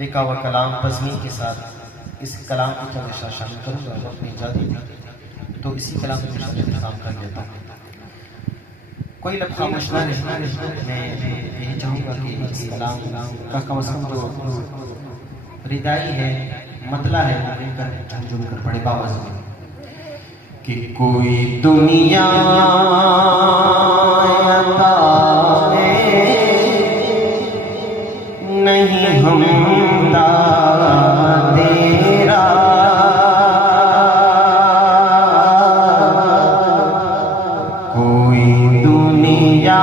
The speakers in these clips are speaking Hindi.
लिखा हुआ कलाम तस्मीन के साथ इस कलाम को थोड़ा सा शामिल करूँगा और अपनी इजाज़त दी तो इसी कलाम के साथ इंतजाम कर लेता हूँ। कोई लफ्ज़ मशना मैं यही चाहूँगा कि इस कलाम का कम से कम जो रिदाई है मतला है वो लेकर झुमझुम कर पड़े बाबा कि कोई दुनिया नहीं हमदा तेरा कोई दुनिया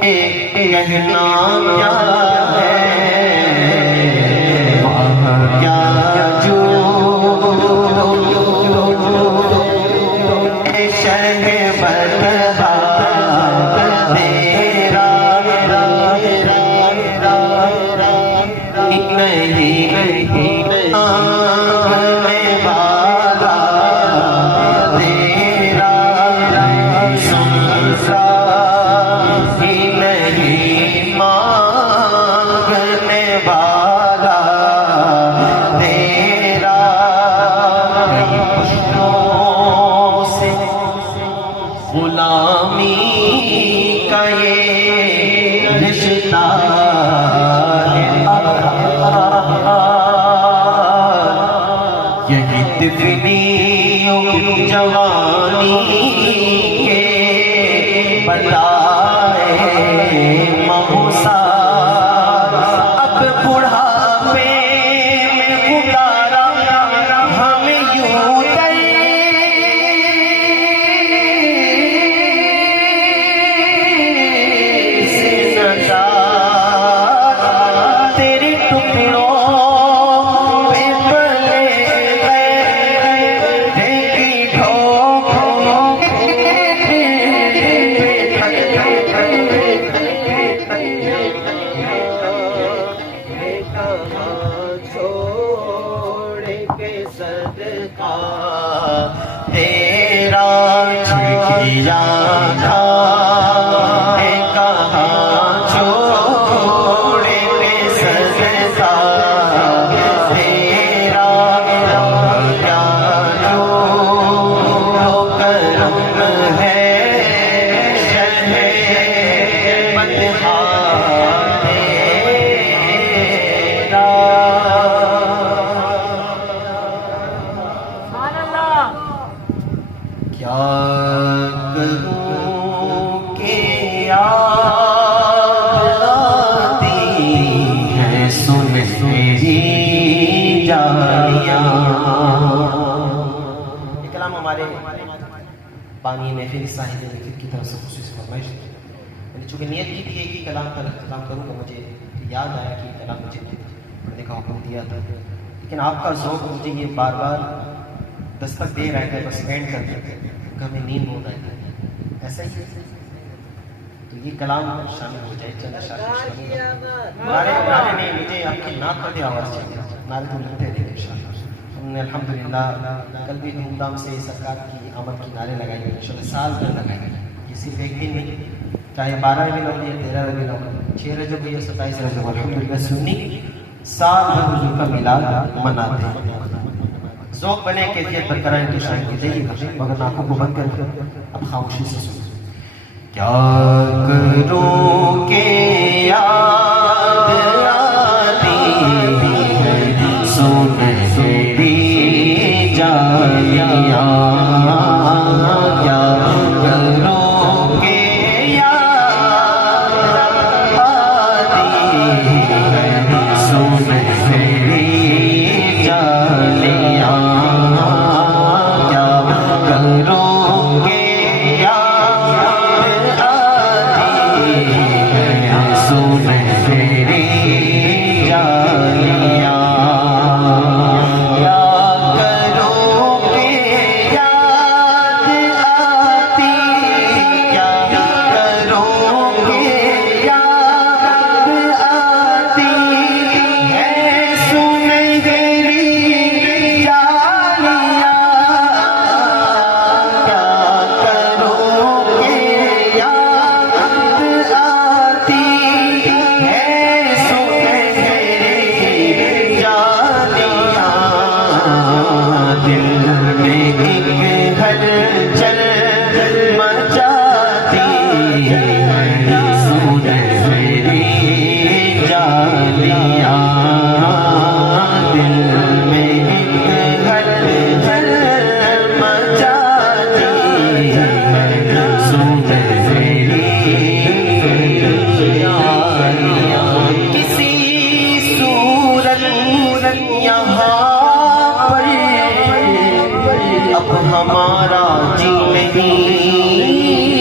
कहना क्या है क्या जो शह बता तेरा नहीं गुलामी का ये रिश्ता यही तिफलियों जवानी के बताए महुसा अब बुढ़ापे में उतारा हमें यूं तेरे टुकड़ों तेरा छिड़किया था कहाँ छोड़े के सजदा तेरा क्या जो करम है शहे बदहा क्या करूं के याद आती है सुनहरी जालियां। ये कलाम हमारे पानी महफिल साहिब लिखित की तरफ से खुसूसी फरमाइश थी। मैंने चूँकि नियत की थी कि कलाम का इख्तिताम करूँगा, मुझे याद आया कि कलाम मुझे पढ़ने का हुक्म दिया था, लेकिन आपका ज़ौक़ मुझे ये बार बार दस्तक दे रहा है कि बस एंड कर देते हमें नींद हो रही है ऐसा ही। तो ये कलाम शामिल हो जाए। चंद नारे नारे नहीं, मुझे आपकी नाक पर आवाज़ चाहिए, नारे तो लगते थे। हमने अल्हम्दुलिल्लाह कल भी धूमधाम से सरकार की आमद की नारे लगाई, इंशाअल्लाह साल भर लगाएंगे। ये सिर्फ एक दिन नहीं, चाहे 12 रबीउल अव्वल या 13 रबीउल अव्वल, 6 रजब या 27 रजब, अल्हम्दुलिल्लाह सुन्नी साल भर हुजूर का मिलाद मनाते हैं। ज़ौक़ बने कैफियत बरकरार तो शायद हो जाइएगा, मगर आंखों को बंद करके अब खामोशी से सुनो। क्या करूं के याद आती है सुनहरी जालियां। क्या करूं के याद आती है सुनहरी जालियां। हमारा जी नहीं